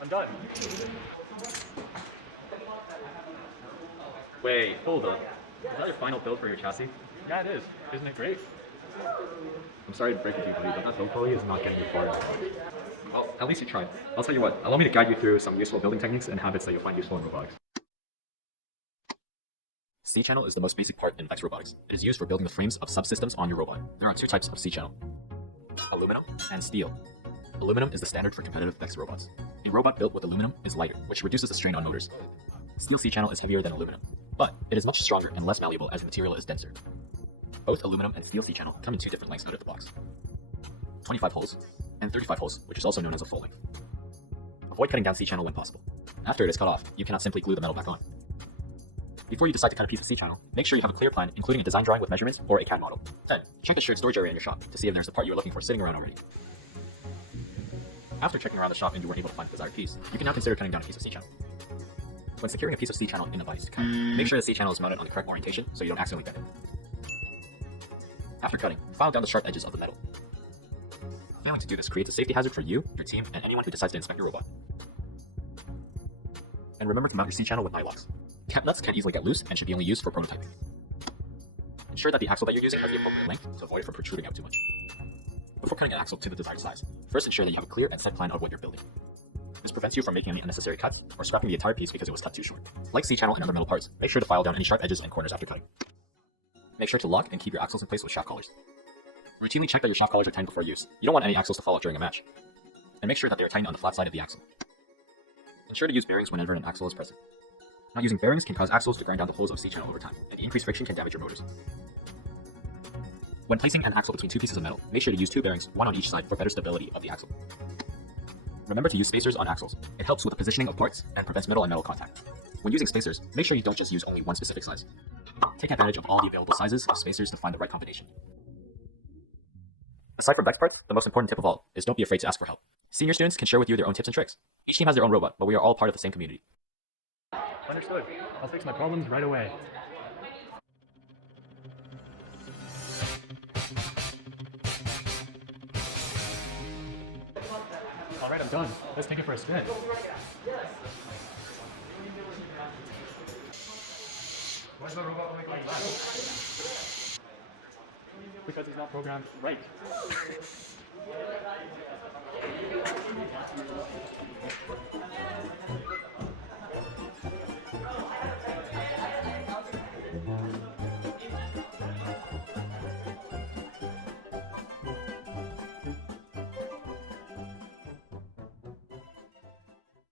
I'm done. Wait, hold up. Is that your final build for your chassis? Yeah, it is. Isn't it great? I'm sorry to break it to you, buddy, but that build quality is not getting you far. Well, at least you tried. I'll tell you what, allow me to guide you through some useful building techniques and habits that you'll find useful in robotics. C-channel is the most basic part in Vex Robotics. It is used for building the frames of subsystems on your robot. There are two types of C-channel: aluminum and steel. Aluminum is the standard for competitive Vex robots. A robot built with aluminum is lighter, which reduces the strain on motors. Steel C-channel is heavier than aluminum, but it is much stronger and less malleable as the material is denser. Both aluminum and steel C-channel come in two different lengths out of the box: 25 holes and 35 holes, which is also known as a full length. Avoid cutting down C-channel when possible. After it is cut off, you cannot simply glue the metal back on. Before you decide to cut a piece of C-channel, make sure you have a clear plan, including a design drawing with measurements or a CAD model. Then, check the shared storage area in your shop to see if there's the part you were looking for sitting around already. After checking around the shop and you were able to find the desired piece, you can now consider cutting down a piece of C-channel. When securing a piece of C-channel in a vise to cut, make sure the C-channel is mounted on the correct orientation so you don't accidentally bend it. After cutting, file down the sharp edges of the metal. Failing to do this creates a safety hazard for you, your team, and anyone who decides to inspect your robot. And remember to mount your C-channel with nylocks. Cap nuts can easily get loose and should be only used for prototyping. Ensure that the axle that you're using has the appropriate length to avoid it from protruding out too much. Before cutting an axle to the desired size, first ensure that you have a clear and set plan of what you're building. This prevents you from making any unnecessary cuts or scrapping the entire piece because it was cut too short. Like C-channel and other metal parts, make sure to file down any sharp edges and corners after cutting. Make sure to lock and keep your axles in place with shaft collars. Routinely check that your shaft collars are tightened before use. You don't want any axles to fall out during a match. And make sure that they are tightened on the flat side of the axle. Ensure to use bearings whenever an axle is present. Not using bearings can cause axles to grind down the holes of C-channel over time, and the increased friction can damage your motors. When placing an axle between two pieces of metal, make sure to use two bearings, one on each side, for better stability of the axle. Remember to use spacers on axles. It helps with the positioning of parts and prevents metal and metal contact. When using spacers, make sure you don't just use only one specific size. Take advantage of all the available sizes of spacers to find the right combination. Aside from Vex parts, the most important tip of all is don't be afraid to ask for help. Senior students can share with you their own tips and tricks. Each team has their own robot, but we are all part of the same community. Understood. I'll fix my problems right away. Alright, I'm done. Let's take it for a spin. Why is the robot moving like that? Because it's not programmed right.